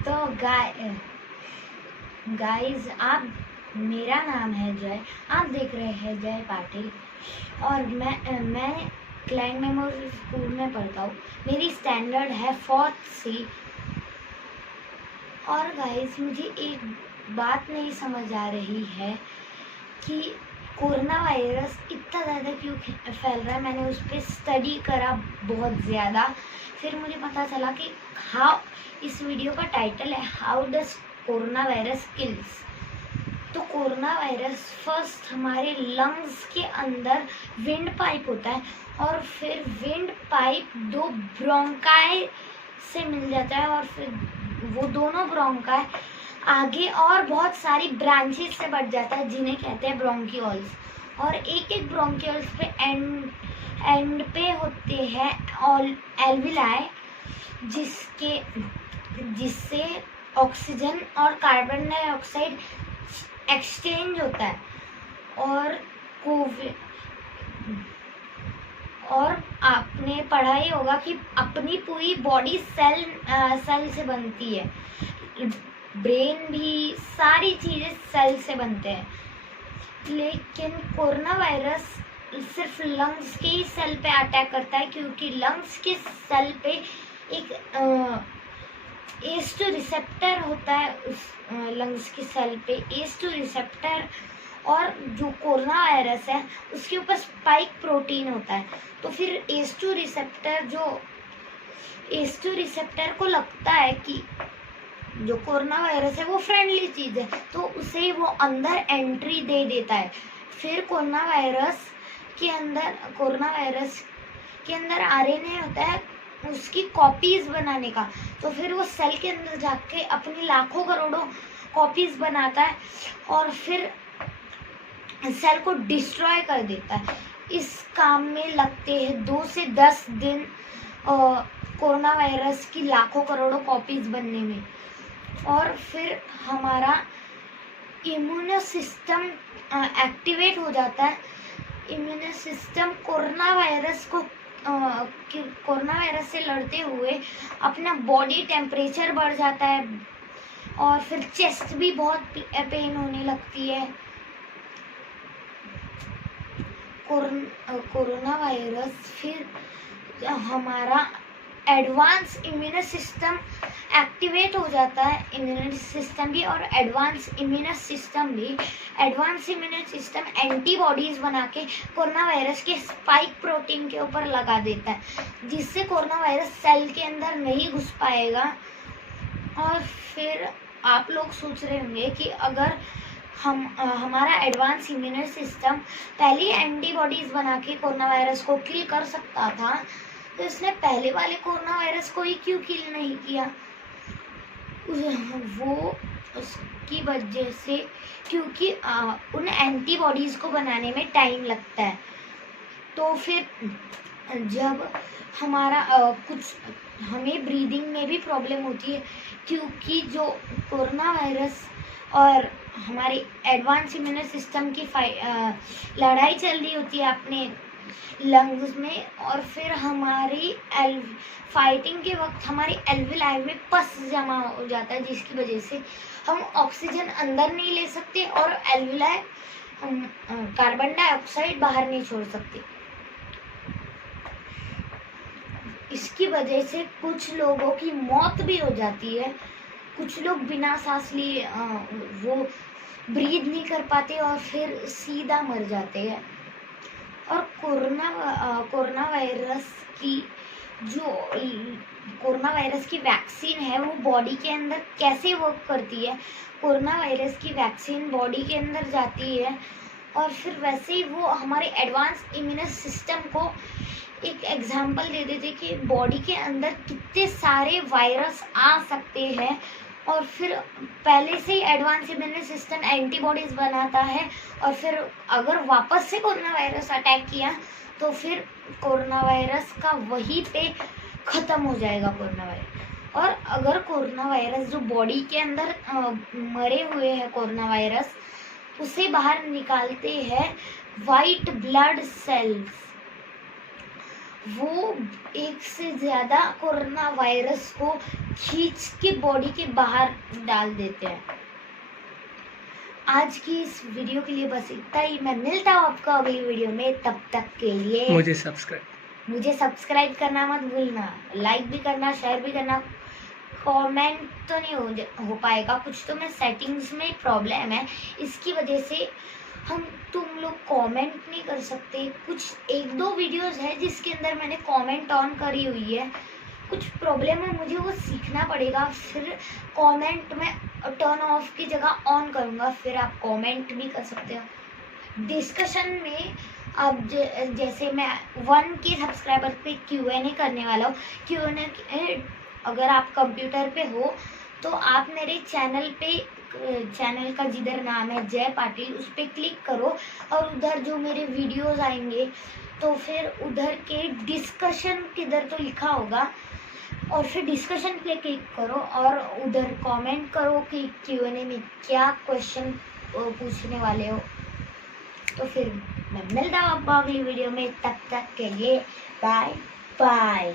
तो गाइस आप, मेरा नाम है जय, आप देख रहे हैं जय पाटिल और मैं क्लाइंग मेमोरियल स्कूल में पढ़ता हूँ। मेरी स्टैंडर्ड है 4th C। और गाइस मुझे एक बात नहीं समझ आ रही है कि कोरोना वायरस इतना ज़्यादा क्यों फैल रहा है। मैंने उस पर स्टडी करा बहुत ज़्यादा, फिर मुझे पता चला कि इस वीडियो का टाइटल है how does corona virus kills. तो कोरोना वायरस फर्स्ट हमारे लंग्स के अंदर विंड पाइप होता है और फिर विंड पाइप 2 ब्रोंकाई से मिल जाता है और फिर वो दोनों ब्रोंकाई आगे और बहुत सारी ब्रांचेस से बढ़ जाता है जिन्हें कहते हैं ब्रोंकियोल्स। और एक एक ब्रोंकियोल्स पे एंड पे होते हैं एल्विलाई, जिससे ऑक्सीजन और कार्बन डाइऑक्साइड एक्सचेंज होता है। और आपने पढ़ा ही होगा कि अपनी पूरी बॉडी सेल से बनती है, ब्रेन भी, सारी चीज़ें सेल से बनते हैं। लेकिन कोरोना वायरस सिर्फ लंग्स के ही सेल पे अटैक करता है, क्योंकि लंग्स के सेल पे एक ACE2 रिसेप्टर होता है। उस लंग्स के सेल पे ACE2 रिसेप्टर, और जो कोरोना वायरस है उसके ऊपर स्पाइक प्रोटीन होता है। तो फिर ACE2 रिसेप्टर को लगता है कि जो कोरोना वायरस है वो फ्रेंडली चीज़ है, तो उसे वो अंदर एंट्री दे देता है। फिर कोरोना वायरस के अंदर RNA होता है उसकी कॉपीज बनाने का। तो फिर वो सेल के अंदर जाके अपनी लाखों करोड़ों कॉपीज बनाता है और फिर सेल को डिस्ट्रॉय कर देता है। इस काम में लगते हैं 2 से 10 दिन कोरोना वायरस की लाखों करोड़ों कॉपीज बनने में। और फिर हमारा इम्यून सिस्टम एक्टिवेट हो जाता है। इम्यून सिस्टम कोरोना वायरस से लड़ते हुए अपना बॉडी टेम्परेचर बढ़ जाता है और फिर चेस्ट भी बहुत पेन होने लगती है। कोरोना वायरस फिर हमारा एडवांस इम्यून सिस्टम एक्टिवेट हो जाता है। इम्यून सिस्टम भी और एडवांस इम्यून सिस्टम एंटीबॉडीज बना के कोरोना वायरस के स्पाइक प्रोटीन के ऊपर लगा देता है, जिससे कोरोना वायरस सेल के अंदर नहीं घुस पाएगा। और फिर आप लोग सोच रहे होंगे कि अगर हमारा एडवांस इम्यून सिस्टम पहले एंटीबॉडीज बना के कोरोना वायरस को किल कर सकता था, तो इसने पहले वाले कोरोना वायरस को ही क्यों किल नहीं किया? वो उसकी वजह से, क्योंकि उन एंटीबॉडीज को बनाने में टाइम लगता है। तो फिर जब हमारा हमें ब्रीदिंग में भी प्रॉब्लम होती है, क्योंकि जो कोरोना वायरस और हमारे एडवांस इम्यून सिस्टम की लड़ाई चल रही होती है अपने लंग्स में। और फिर हमारी फाइटिंग के वक्त हमारी एल्विलाई में पस जमा हो जाता है, जिसकी वजह से हम ऑक्सीजन अंदर नहीं ले सकते और एल्विलाई कार्बन डाइऑक्साइड बाहर नहीं छोड़ सकते। इसकी वजह से कुछ लोगों की मौत भी हो जाती है। कुछ लोग बिना सांस लिए वो ब्रीद नहीं कर पाते और फिर सीधा मर जाते हैं। और कोरोना वायरस की वैक्सीन है वो बॉडी के अंदर कैसे वर्क करती है? कोरोना वायरस की वैक्सीन बॉडी के अंदर जाती है और फिर वैसे ही वो हमारे एडवांस इम्यून सिस्टम को एक एग्जाम्पल दे देते कि बॉडी के अंदर कितने सारे वायरस आ सकते हैं। और फिर पहले से ही एडवांस इम्यून सिस्टम एंटीबॉडीज बनाता है और फिर अगर वापस से कोरोना वायरस अटैक किया तो फिर कोरोना वायरस का वहीं पे ख़त्म हो जाएगा कोरोना वायरस। और अगर कोरोना वायरस जो बॉडी के अंदर मरे हुए हैं कोरोना वायरस, उसे बाहर निकालते हैं वाइट ब्लड सेल्स। वो एक से ज़्यादा कोरोना वायरस को खींच के बॉडी के बाहर डाल देते हैं। आज की इस वीडियो के लिए बस इतना ही। मैं मिलता हूँ आपको अगली वीडियो में, तब तक के लिए मुझे सब्सक्राइब करना मत भूलना, लाइक भी करना, शेयर भी करना। कमेंट तो नहीं हो पाएगा, कुछ तो मैं सेटिंग्स में प्रॉब्लम है, इसकी वजह से तुम लोग कमेंट नहीं कर सकते। कुछ 1-2 वीडियोस है जिसके अंदर मैंने कमेंट ऑन करी हुई है, कुछ प्रॉब्लम है, मुझे वो सीखना पड़ेगा। फिर कमेंट में टर्न ऑफ की जगह ऑन करूँगा, फिर आप कमेंट भी कर सकते हो। डिस्कशन में अब जैसे मैं 1K सब्सक्राइबर पे Q&A करने वाला हूँ। Q&A अगर आप कंप्यूटर पे हो तो आप मेरे चैनल का जिधर नाम है जय पाटिल, उस पर क्लिक करो और उधर जो मेरे वीडियोस आएंगे तो फिर उधर के डिस्कशन किधर तो लिखा होगा, और फिर डिस्कशन पे क्लिक करो और उधर कमेंट करो कि Q&A में क्या क्वेश्चन पूछने वाले हो। तो फिर मैं मिलता हूँ आपको अगली वीडियो में, तब तक के लिए बाय बाय।